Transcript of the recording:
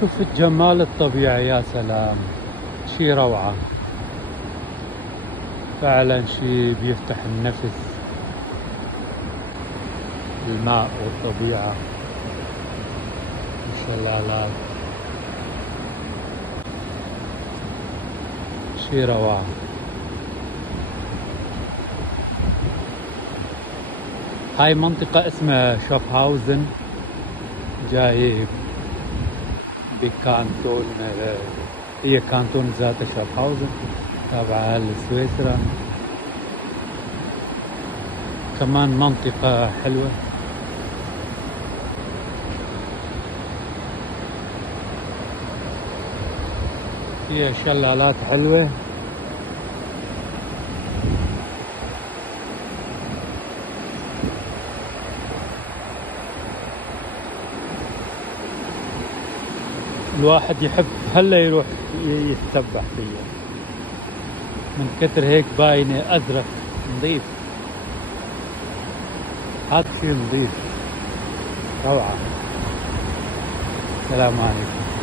شوف الجمال الطبيعي، يا سلام، شي روعة فعلا، شي بيفتح النفس. الماء والطبيعة والشلالات، شي روعة. هاي منطقة اسمها شافهاوزن، جاي بكانتون، هي كانتون ذاته شافهاوزن، تابعة لسويسرا. كمان منطقة حلوة، فيها شلالات حلوة. الواحد يحب هلا يروح يتسبح فيها، من كتر هيك باينة أزرق نظيف. هذا شي نظيف روعة. السلام عليكم.